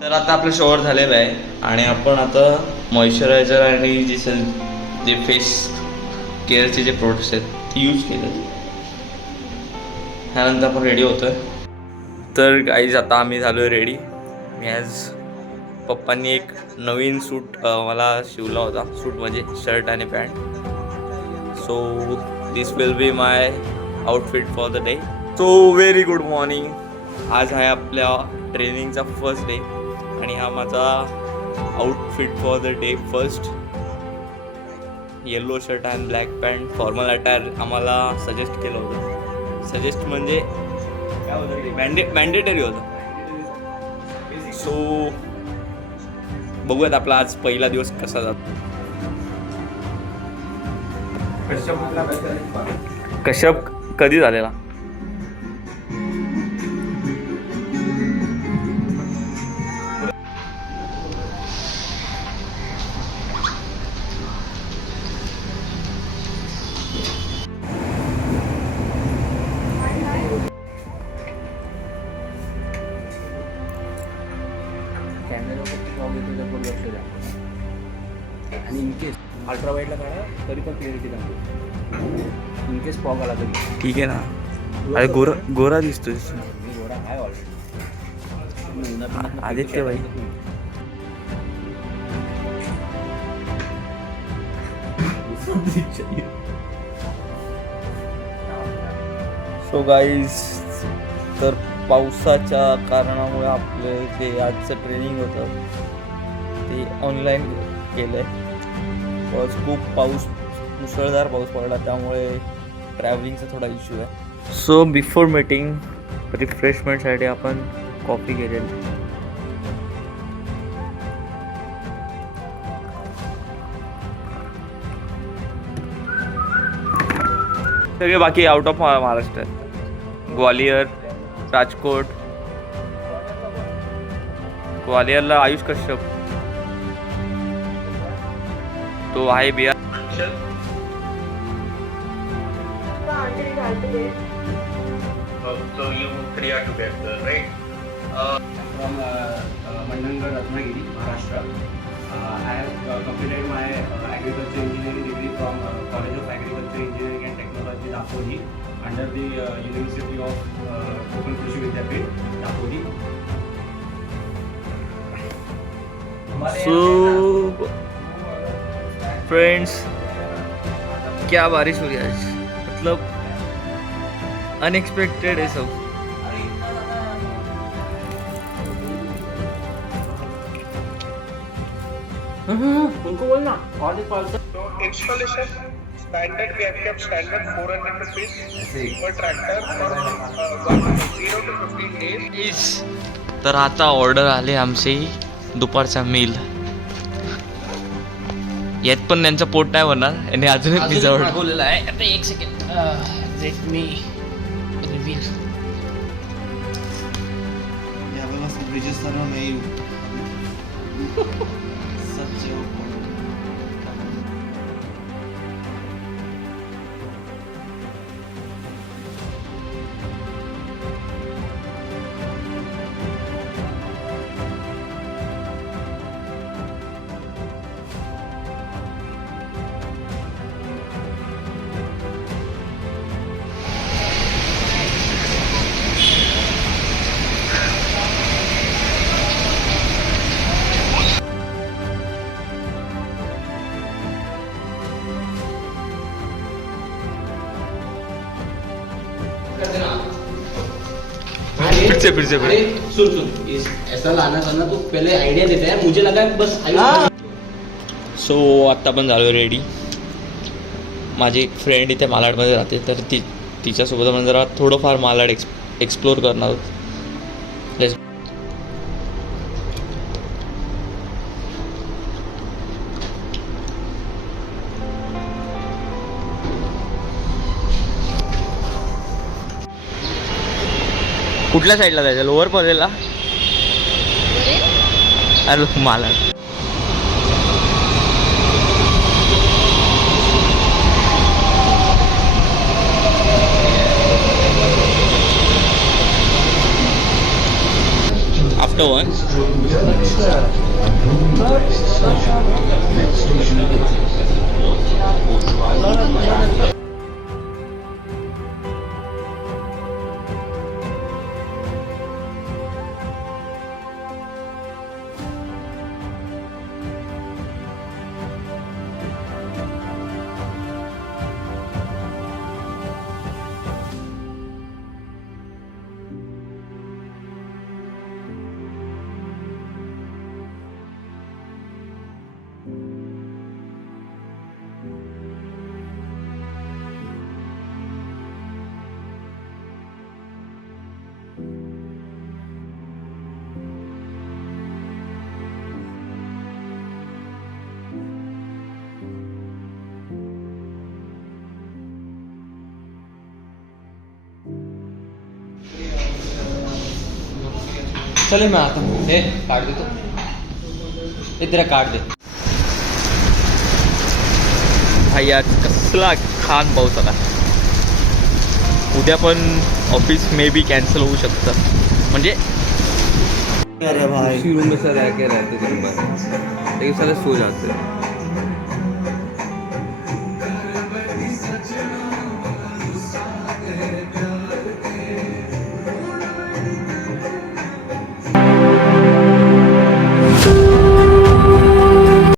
तर आता आपलं शॉवर झालेलं आहे आणि आपण आता मॉइश्चरायझर आणि जे फेस केअरचे जे प्रोडक्ट्स आहेत ते यूज केले. त्यानंतर आपण रेडी होतोय. तर गाईज आता आम्ही झालो आहे रेडी. मी आज पप्पांनी एक नवीन सूट मला शिवला होता. सूट म्हणजे शर्ट आणि pant. So this will be my outfit for the day. So very good morning. आज आहे आपल्या ट्रेनिंगचा फर्स्ट डे आणि हा माझा outfit for the day first. Yellow shirt and black pant. Formal attire आम्हाला सजेस्ट केलं होतं. सजेस्ट म्हणजे काय होतं ते मॅन्डेटरी होतं. सो बघूयात आपला आज पहिला दिवस कसा जातो. कश्यप कधी झालेला? आणि इनकेस अल्ट्रावाईडला काढा तरी पण क्लिअरिटी दाखवतो. इनकेस फॉग आला तरी ठीक आहे ना. अरे गोरा दिसतोय. मी घोडा आहे ऑलरेडी. आदित्य भाई. सो गाईज, तर पावसाच्या कारणामुळे आपले जे आजचं ट्रेनिंग होतं ते ऑनलाईन केलं आहे. खूप पाऊस, मुसळधार पाऊस पडला, त्यामुळे ट्रॅव्हलिंगचा थोडा इश्यू आहे. सो बिफोर मीटिंग रिफ्रेशमेंटसाठी आपण कॉफी घेतली. सगळे बाकी आउट ऑफ महाराष्ट्र आहेत. ग्वालियर, राजकोट. ग्वालियरला आयुष कश्यप तो आहे. Bihar. So you three are together, right? From Mandangarh, Ratnagiri, Maharashtra. I have completed my agriculture engineering degree from College of Agriculture Engineering and Technology, Dapoli, under the University of Kokan Krishi Vidyapit, Dapoli. So friends, क्या बारिश हो रही है आज. मतलब unexpected है सब. उनको बोलना और एक pass. So installation standard, we have kept standard 400 rupees per tractor for 0 to 15 days. तर आता ऑर्डर आले आमचे दुपारचा मील. यात पण त्यांचं पोट नाही होणार आणि अजून पिझ्झा मागवलेला आहे. आता एक सेकंड, लेट मी रिव्हील. फिर से सुन ऐसा लाना था ना, तो पहले आइडिया देता है. मुझे लगा बस. सो आत्ता पण झालो रेडी. माझी एक फ्रेंड इथे मालाडमध्ये राहते, तर तिच्यासोबत आपण जरा थोडंफार मालाड एक्सप्लोर करणार आहोत. कुठल्या साईडला जायचं? लोअर परेलला? अरे मालाड. मोठं वन. चले मैं आता हूँ. हे काट दे तो. हे तेरा काट दे. भाई आज कसला खान पाऊस आला. उद्या पण ऑफिस मे बी कॅन्सल होऊ शकतं. म्हणजे अरे भाई उसी रूम में सर रह के रहते दिन भर लेकिन सारे सो जाते हैं.